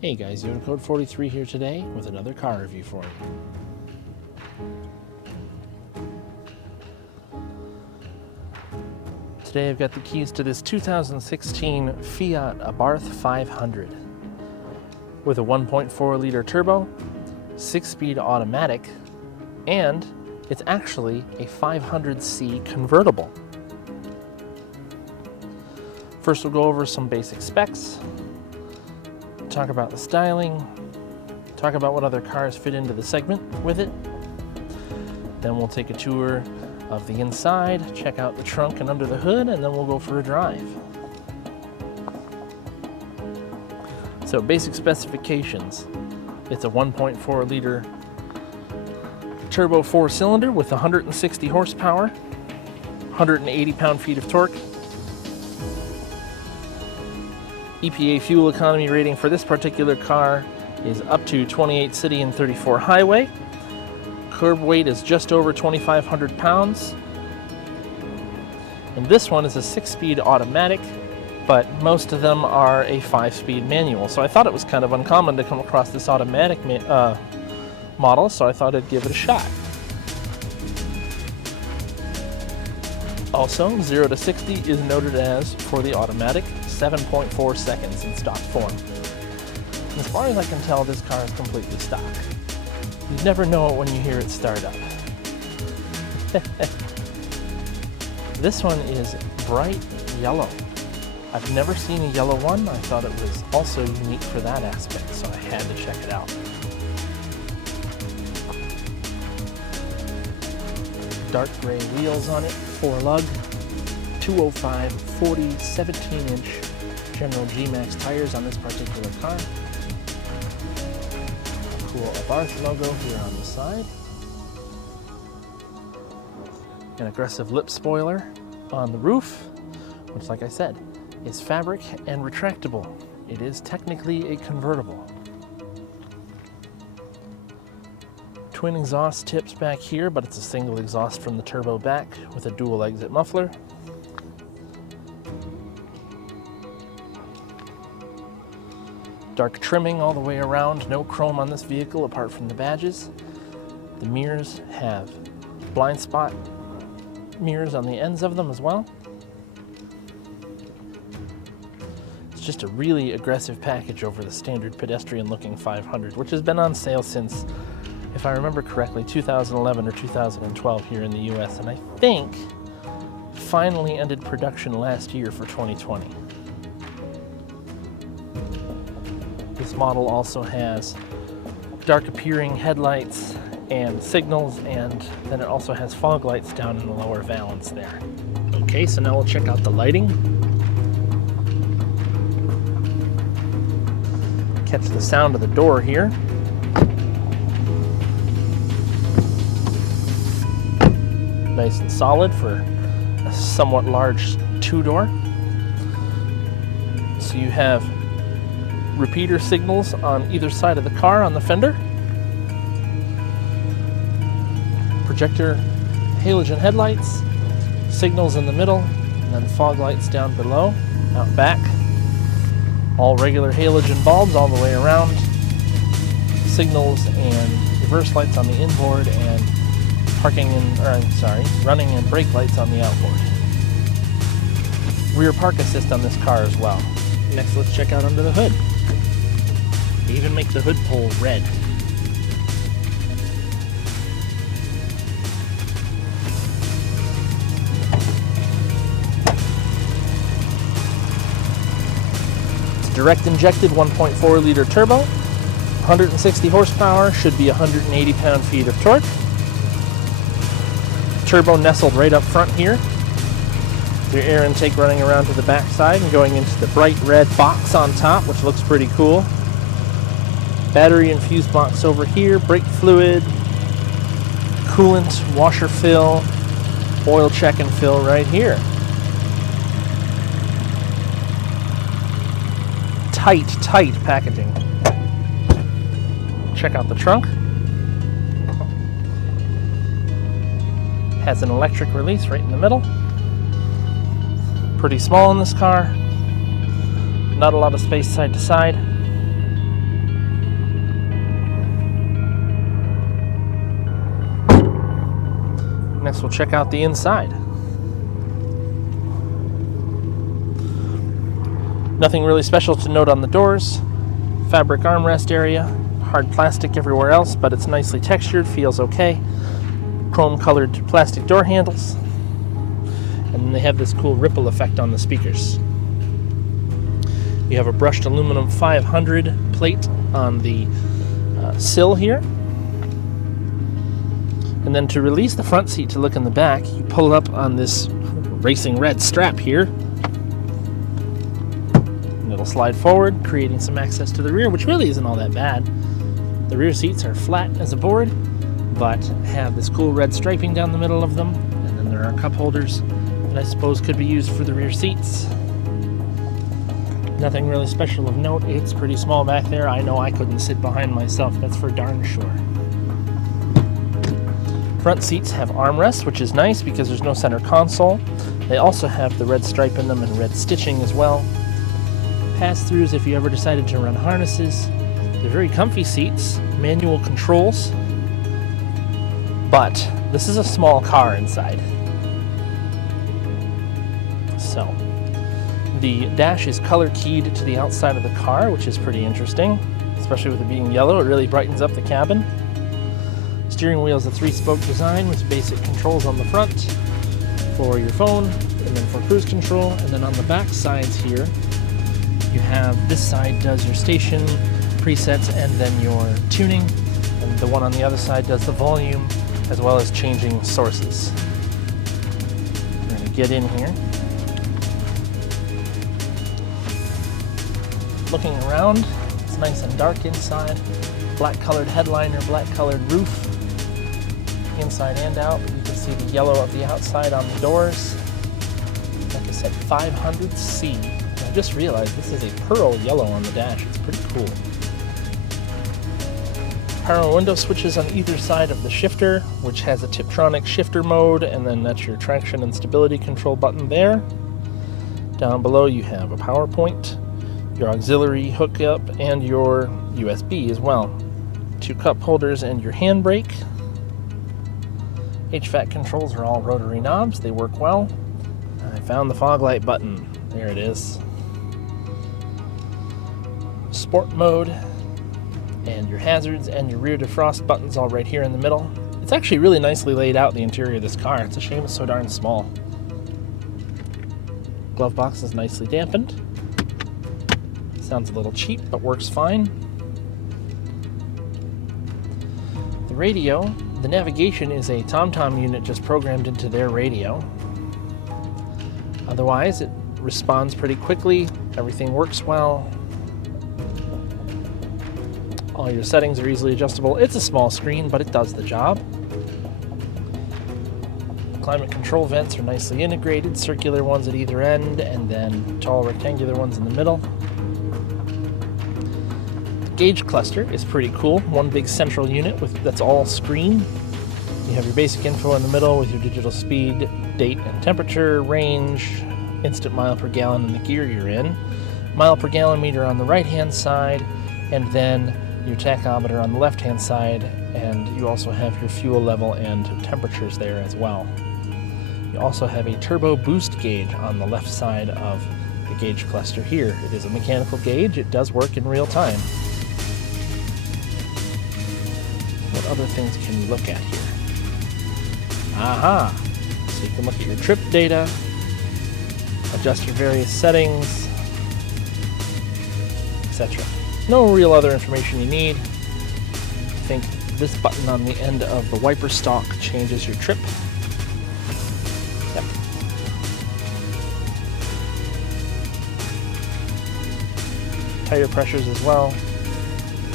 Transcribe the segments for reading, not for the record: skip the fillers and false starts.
Hey guys, Unit Code 43 here today with another car review for you. Today I've got the keys to this 2016 Fiat Abarth 500 with a 1.4 liter turbo, 6-speed automatic, and it's actually a 500c convertible. First we'll go over some basic specs, talk about the styling, talk about what other cars fit into the segment with it. Then we'll take a tour of the inside, check out the trunk and under the hood, and then we'll go for a drive. So basic specifications. It's a 1.4 liter turbo 4-cylinder with 160 horsepower, 180 pound-feet of torque. EPA fuel economy rating for this particular car is up to 28 city and 34 highway. Curb weight is just over 2,500 pounds. And this one is a 6-speed automatic, but most of them are a 5-speed manual. So I thought it was kind of uncommon to come across this automatic model, so I thought I'd give it a shot. Also, 0 to 60 is noted as, for the automatic, 7.4 seconds in stock form. As far as I can tell, this car is completely stock. You'd never know it when you hear it start up. This one is bright yellow. I've never seen a yellow one. I thought it was also unique for that aspect, so I had to check it out. Dark gray wheels on it, 4-lug, 205 40 17-inch General G-Max tires on this particular car. Cool Abarth logo here on the side. An aggressive lip spoiler on the roof, which, like I said, is fabric and retractable. It is technically a convertible. Twin exhaust tips back here, but it's a single exhaust from the turbo back with a dual exit muffler. Dark trimming all the way around, no chrome on this vehicle apart from the badges. The mirrors have blind spot mirrors on the ends of them as well. It's just a really aggressive package over the standard pedestrian looking 500, which has been on sale since, if I remember correctly, 2011 or 2012 here in the US, and I think finally ended production last year for 2020. This model also has dark appearing headlights and signals, and then it also has fog lights down in the lower valance there. Okay, so now we'll check out the lighting. Catch the sound of the door here. Nice and solid for a somewhat large 2-door. So you have repeater signals on either side of the car on the fender. Projector halogen headlights, signals in the middle, and then fog lights down below, out back. All regular halogen bulbs all the way around. Signals and reverse lights on the inboard, and running and brake lights on the outboard. Rear park assist on this car as well. Next, let's check out under the hood. They even make the hood pole red. It's a direct injected 1.4 liter turbo, 160 horsepower, should be 180 pound-feet of torque. Turbo nestled right up front here. Your air intake running around to the back side and going into the bright red box on top, which looks pretty cool. Battery and fuse box over here, brake fluid, coolant, washer fill, oil check and fill right here. Tight packaging. Check out the trunk. Has an electric release right in the middle. Pretty small in this car. Not a lot of space side to side. Next we'll check out the inside. Nothing really special to note on the doors. Fabric armrest area, hard plastic everywhere else, but it's nicely textured, feels okay. Chrome colored plastic door handles. And then they have this cool ripple effect on the speakers. You have a brushed aluminum 500 plate on the sill here. And then to release the front seat to look in the back, you pull up on this racing red strap here. And it'll slide forward, creating some access to the rear, which really isn't all that bad. The rear seats are flat as a board, but have this cool red striping down the middle of them. And then there are cup holders that I suppose could be used for the rear seats. Nothing really special of note. It's pretty small back there. I know I couldn't sit behind myself, that's for darn sure. Front seats have armrests, which is nice because there's no center console. They also have the red stripe in them and red stitching as well. Pass-throughs if you ever decided to run harnesses. They're very comfy seats, manual controls, but this is a small car inside. So, the dash is color keyed to the outside of the car, which is pretty interesting, especially with it being yellow. It really brightens up the cabin. Steering wheel is a 3-spoke design with basic controls on the front for your phone, and then for cruise control. And then on the back sides here, you have this side does your station presets and then your tuning, and the one on the other side does the volume as well as changing sources. We're going to get in here. Looking around, it's nice and dark inside. Black colored headliner, black colored roof, inside and out. You can see the yellow of the outside on the doors. Like I said, 500c. And I just realized this is a pearl yellow on the dash. It's pretty cool. Power window switches on either side of the shifter, which has a Tiptronic shifter mode, and then that's your traction and stability control button there. Down below you have a power point, your auxiliary hookup, and your USB as well. 2 cup holders and your handbrake. HVAC controls are all rotary knobs. They work well. I found the fog light button. There it is. Sport mode, and your hazards and your rear defrost buttons all right here in the middle. It's actually really nicely laid out, the interior of this car. It's a shame it's so darn small. Glove box is nicely dampened. Sounds a little cheap, but works fine. The radio, the navigation is a TomTom unit just programmed into their radio. Otherwise, it responds pretty quickly. Everything works well. All your settings are easily adjustable. It's a small screen, but it does the job. Climate control vents are nicely integrated, circular ones at either end, and then tall rectangular ones in the middle. The gauge cluster is pretty cool. One big central unit that's all screen. You have your basic info in the middle with your digital speed, date and temperature, range, instant mile per gallon, and the gear you're in. Mile per gallon meter on the right-hand side, and then your tachometer on the left-hand side, and you also have your fuel level and temperatures there as well. You also have a turbo boost gauge on the left side of the gauge cluster here. It is a mechanical gauge. It does work in real time. What other things can you look at here? Aha! So you can look at your trip data, adjust your various settings, etc. No real other information you need. I think this button on the end of the wiper stalk changes your trip. Yep. Tire pressures as well.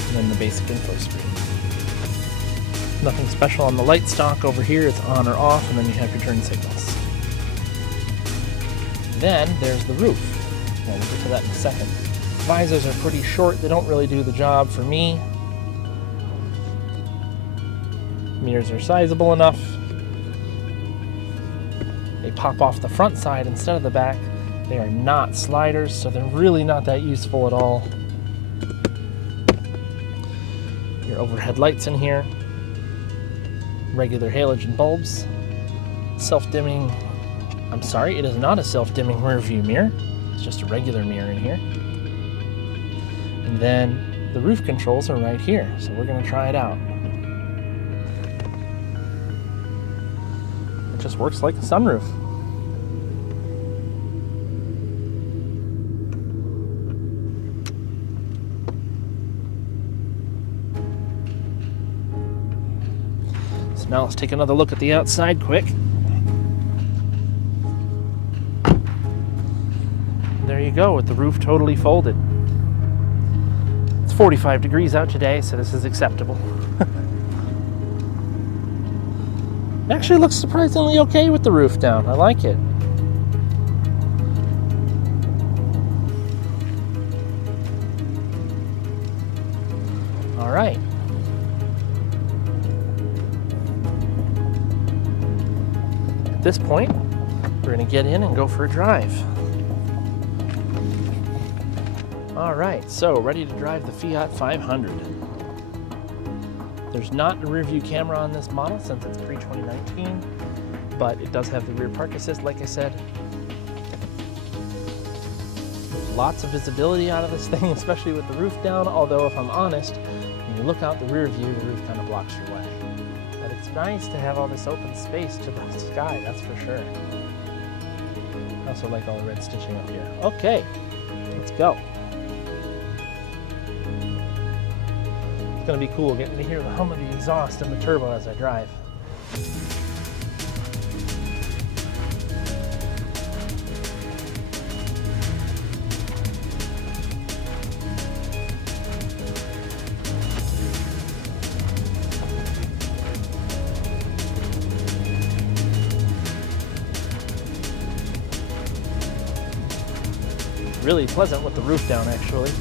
And then the basic info screen. Nothing special on the light stalk over here. It's on or off, and then you have your turn signals. Then there's the roof. We'll get to that in a second. Visors are pretty short. They don't really do the job for me. Mirrors are sizable enough. They pop off the front side instead of the back. They are not sliders, so they're really not that useful at all. Your overhead lights in here. Regular halogen bulbs. self-dimming, I'm sorry, it is not a self-dimming rear view mirror. It's just a regular mirror in here. And then the roof controls are right here, so we're going to try it out. It just works like a sunroof. So now let's take another look at the outside quick. There you go, with the roof totally folded. It's 45 degrees out today, so this is acceptable. It actually looks surprisingly okay with the roof down. I like it. All right. At this point, we're going to get in and go for a drive. All right, so ready to drive the Fiat 500. There's not a rear view camera on this model since it's pre-2019, but it does have the rear park assist, like I said. Lots of visibility out of this thing, especially with the roof down, although if I'm honest, when you look out the rear view, the roof kind of blocks your way. But it's nice to have all this open space to the sky, that's for sure. I also like all the red stitching up here. Okay, let's go. It's going to be cool getting to hear the hum of the exhaust and the turbo as I drive. Really pleasant with the roof down, actually.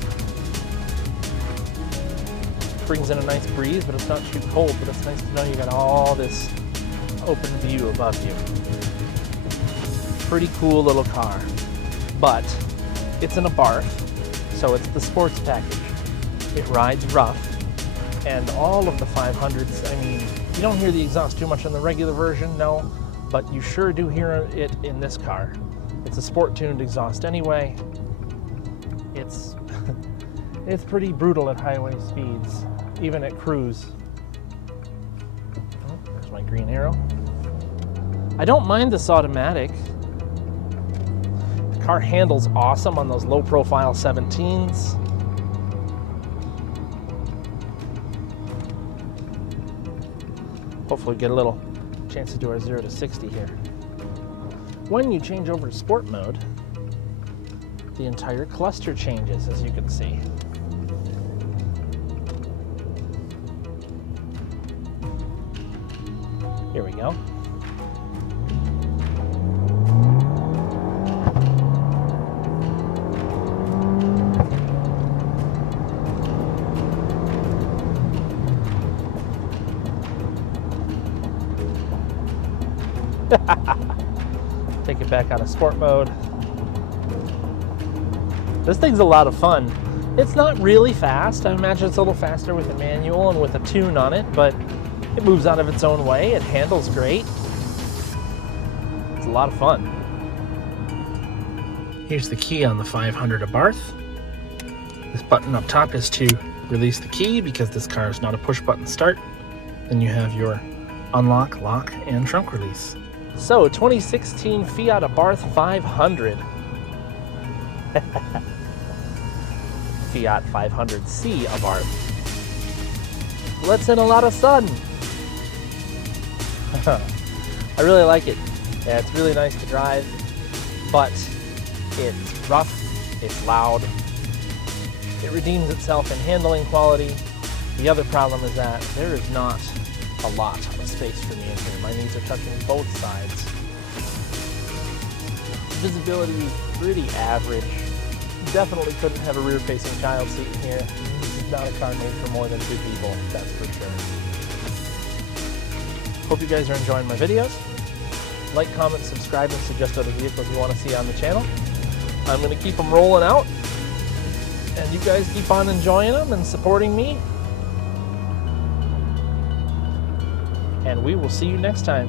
Brings in a nice breeze, but it's not too cold, but it's nice to know you got all this open view above you. Pretty cool little car, but it's an Abarth, so it's the sports package. It rides rough, and all of the 500s, I mean, you don't hear the exhaust too much on the regular version, no, but you sure do hear it in this car. It's a sport-tuned exhaust anyway. It's it's pretty brutal at highway speeds, even at cruise. Oh, there's my green arrow. I don't mind this automatic. The car handles awesome on those low-profile 17s. Hopefully get a little chance to do our 0 to 60 here. When you change over to sport mode, the entire cluster changes, as you can see. Here we go. Take it back out of sport mode. This thing's a lot of fun. It's not really fast. I imagine it's a little faster with a manual and with a tune on it, but it moves out of its own way. It handles great. It's a lot of fun. Here's the key on the 500 Abarth. This button up top is to release the key because this car is not a push button start. Then you have your unlock, lock, and trunk release. So, 2016 Fiat Abarth 500. Fiat 500c Abarth. Lets in a lot of sun. I really like it. Yeah, it's really nice to drive, but it's rough, it's loud. It redeems itself in handling quality. The other problem is that there is not a lot of space for me in here. My knees are touching both sides. Visibility is pretty average. Definitely couldn't have a rear-facing child seat in here. This is not a car made for more than 2 people, that's for sure. Hope you guys are enjoying my videos. Like, comment, subscribe, and suggest other vehicles you want to see on the channel. I'm going to keep them rolling out, and you guys keep on enjoying them and supporting me. And we will see you next time.